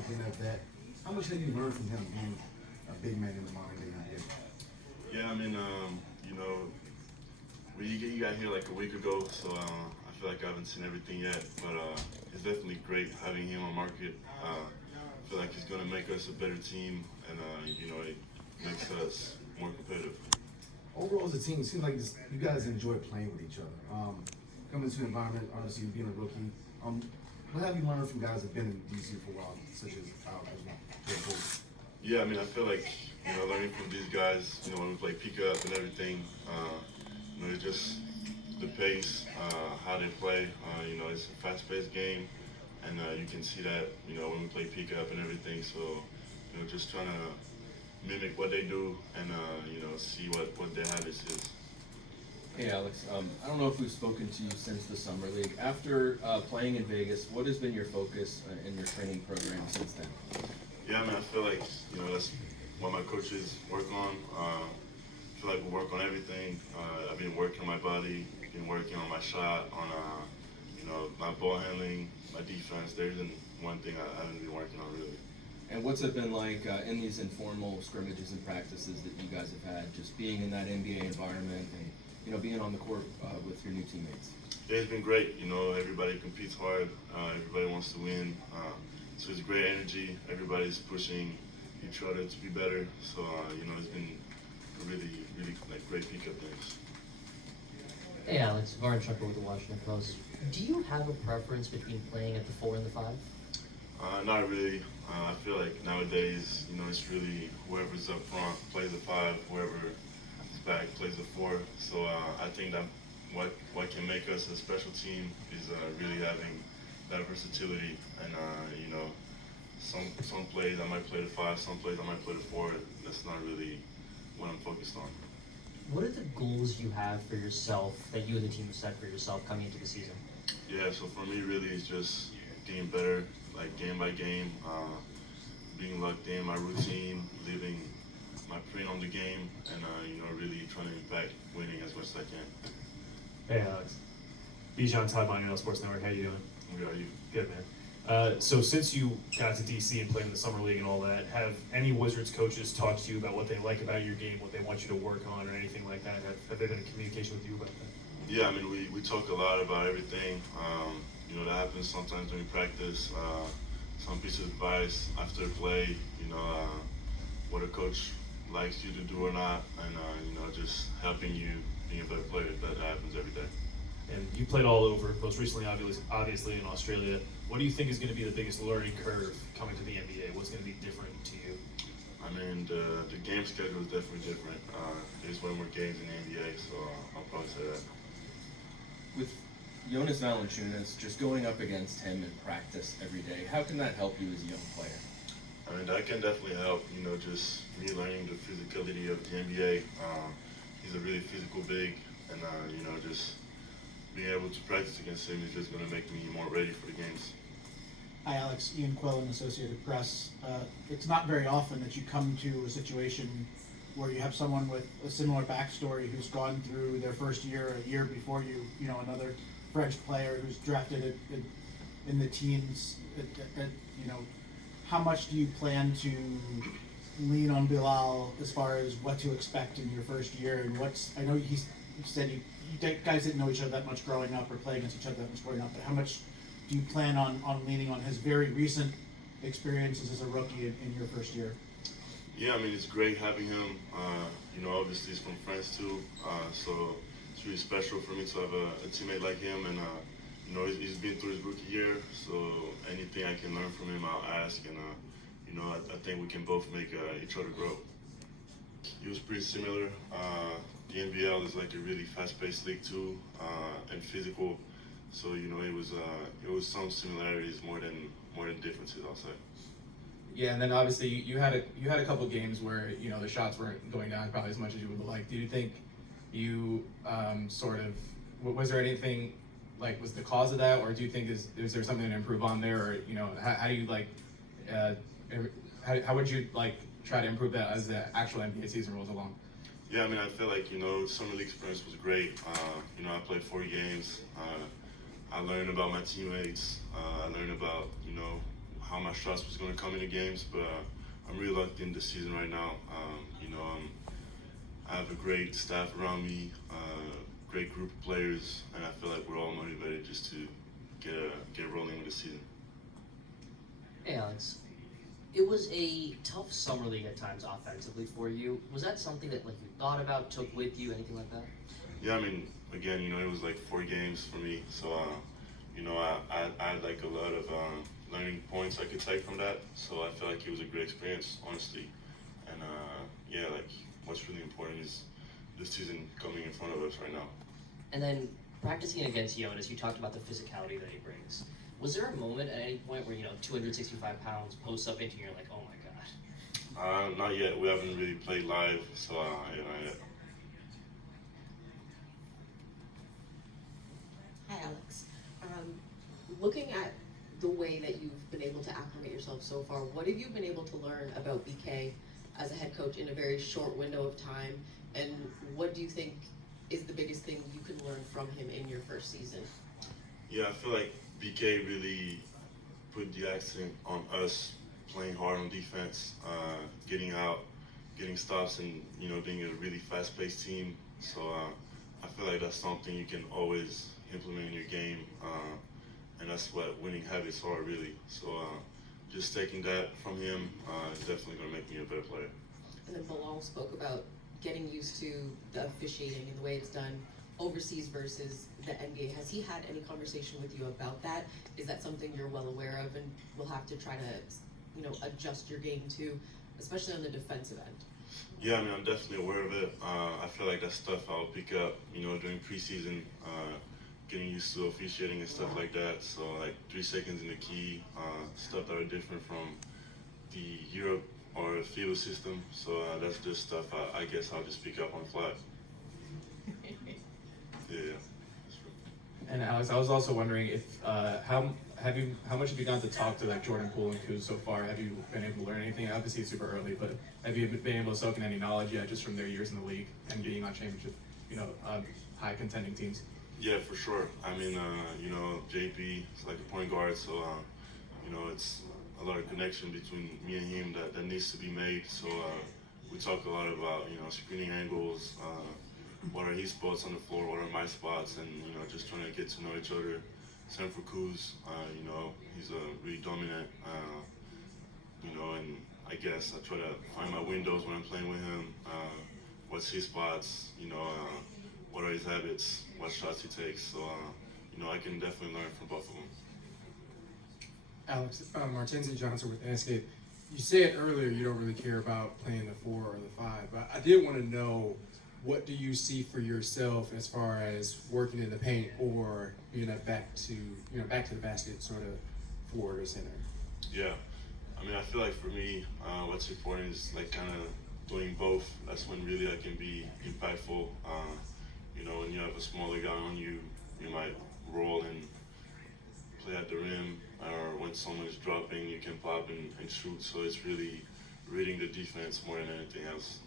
discipline of that. How much have you learned from him being a big man in the modern day NBA? Yeah, I mean, you know, you got here like a week ago, so I feel like I haven't seen everything yet, but it's definitely great having him on market. I feel like he's going to make us a better team, and you know, it makes us more competitive. Overall, as a team, it seems like you guys enjoy playing with each other. Coming to the environment, obviously being a rookie, what have you learned from guys that have been in DC for a while, such as Kyle Kuzma? Yeah, I mean, I feel like, you know, learning from these guys, you know, when we play pick up and everything, you know, it's just the pace, how they play. You know, it's a fast-paced game, and you can see that, you know, when we play pick up and everything. So, you know, just trying to mimic what they do and, you know, see what their habits is. Hey Alex, I don't know if we've spoken to you since the summer league. After playing in Vegas, what has been your focus in your training program since then? Yeah, I mean, I feel like, you know, that's what my coaches work on. I feel like we work on everything. I've been working on my body, been working on my shot, on, you know, my ball handling, my defense. There isn't one thing I haven't been working on really. And what's it been like in these informal scrimmages and practices that you guys have had, just being in that NBA environment and, you know, being on the court with your new teammates? Yeah, it's been great. You know, everybody competes hard. Everybody wants to win. So it's great energy. Everybody's pushing each other to be better. So, you know, it's been a really like great pickup games. Hey Alex, Varn Chucker with the Washington Post. Do you have a preference between playing at the 4 and the 5? Not really. I feel like nowadays, you know, it's really whoever's up front plays the 5, whoever is back plays the 4. So I think that what can make us a special team is really having that versatility. And you know, some plays I might play the 5, some plays I might play the 4. That's not really what I'm focused on. What are the goals you have for yourself that you and the team have set for yourself coming into the season? Yeah, so for me, really, it's just getting better, like game by game, being locked in, my routine, living my print on the game, and you know, really trying to impact winning as much as I can. Hey Alex, Bijan Todd, Monumental Sports Network. How you doing? How are you? Good, man. So since you got to DC and played in the summer league and all that, have any Wizards coaches talked to you about what they like about your game, what they want you to work on, or anything like that? Have they been in communication with you about that? Yeah, I mean, we talk a lot about everything. You know, that happens sometimes during practice. Some pieces of advice after play, you know, what a coach likes you to do or not, and, you know, just helping you being a better player. That happens every day. And you played all over, most recently obviously in Australia. What do you think is going to be the biggest learning curve coming to the NBA? What's going to be different to you? I mean, the game schedule is definitely different. There's way more games in the NBA, so I'll probably say that. With Jonas Valanciunas, just going up against him in practice every day, how can that help you as a young player? I mean, that can definitely help, you know, just me learning the physicality of the NBA. He's a really physical big, and, you know, just being able to practice against him is just going to make me more ready for the games. Hi Alex, Ian Quillen, Associated Press. It's not very often that you come to a situation where you have someone with a similar backstory who's gone through their first year, a year before you know, another French player who's drafted in the teens. You know, how much do you plan to lean on Bilal as far as what to expect in your first year, and I know you said you guys didn't know each other that much growing up or play against each other that much growing up, but how much do you plan on leaning on his very recent experiences as a rookie in your first year? Yeah, I mean, it's great having him. You know, obviously he's from France too, so it's really special for me to have a teammate like him. And, you know, he's been through his rookie year, so anything I can learn from him, I'll ask. And, you know, I think we can both make each other grow. He was pretty similar. The NBL is like a really fast-paced league too, and physical. So, you know, it was some similarities more than differences, I'll say. Yeah, and then obviously you had a couple games where, you know, the shots weren't going down probably as much as you would have liked. Do you think you was there anything, like, was the cause of that, or do you think is there something to improve on there, or, you know, how do you like how would you like try to improve that as the actual NBA season rolls along? Yeah, I mean, I feel like, you know, summer league experience was great. You know, I played 40 games. I learned about my teammates. I learned about, you know, how my shots was going to come in the games, but I'm really locked in the season right now. I have a great staff around me, great group of players, and I feel like we're all motivated just to get rolling with the season. Hey Alex, it was a tough summer league at times offensively for you. Was that something that like you thought about, took with you, anything like that? Yeah, I mean, again, it was like 4 games for me, so I had like a lot of learning points I could take from that. So I feel like it was a great experience, honestly. And yeah, like what's really important is the season coming in front of us right now. And then practicing against Jonas, you talked about the physicality that he brings. Was there a moment at any point where 265 pounds posts up into you, and you're like, oh my god? Not yet. We haven't really played live, so yeah, not yet. Hi, Alex. Looking at the way that you've been able to acclimate yourself so far, what have you been able to learn about BK as a head coach in a very short window of time? And what do you think is the biggest thing you can learn from him in your first season? Yeah, I feel like BK really put the accent on us playing hard on defense, getting out, getting stops, and being a really fast-paced team. So I feel like that's something you can always implement in your game, and that's what winning habits are really. So just taking that from him is definitely going to make me a better player. And then Bilal spoke about getting used to the officiating and the way it's done overseas versus the NBA. Has he had any conversation with you about that? Is that something you're well aware of and will have to try to, adjust your game to, especially on the defensive end? Yeah, I mean, I'm definitely aware of it. I feel like that's stuff I'll pick up, during preseason, getting used to officiating and stuff like that. So like 3 seconds in the key, stuff that are different from the Europe or FIBA system. So that's just stuff I guess I'll just pick up on the fly. Yeah. And Alex, I was also wondering if how much have you gotten to talk to like Jordan Poole and Kuz so far? Have you been able to learn anything? Obviously it's super early, but have you been able to soak in any knowledge yet just from their years in the league and being on championship, high contending teams? Yeah, for sure. I mean, JP is like a point guard, so it's a lot of connection between me and him that needs to be made. So we talk a lot about screening angles. What are his spots on the floor? What are my spots? And just trying to get to know each other. Same for Kuz. He's really dominant. And I guess I try to find my windows when I'm playing with him. What's his spots? What are his habits? What shots he takes? So I can definitely learn from both of them. Alex, Martenzi Johnson with Landscape. You said earlier you don't really care about playing the 4 or the 5, but I did want to know, what do you see for yourself as far as working in the paint or being a back to the basket sort of forward or center? Yeah, I mean, I feel like for me, what's important is like kind of doing both. That's when really I can be impactful. When you have a smaller guy on you, you might roll and play at the rim, or when someone is dropping, you can pop and shoot. So it's really reading the defense more than anything else.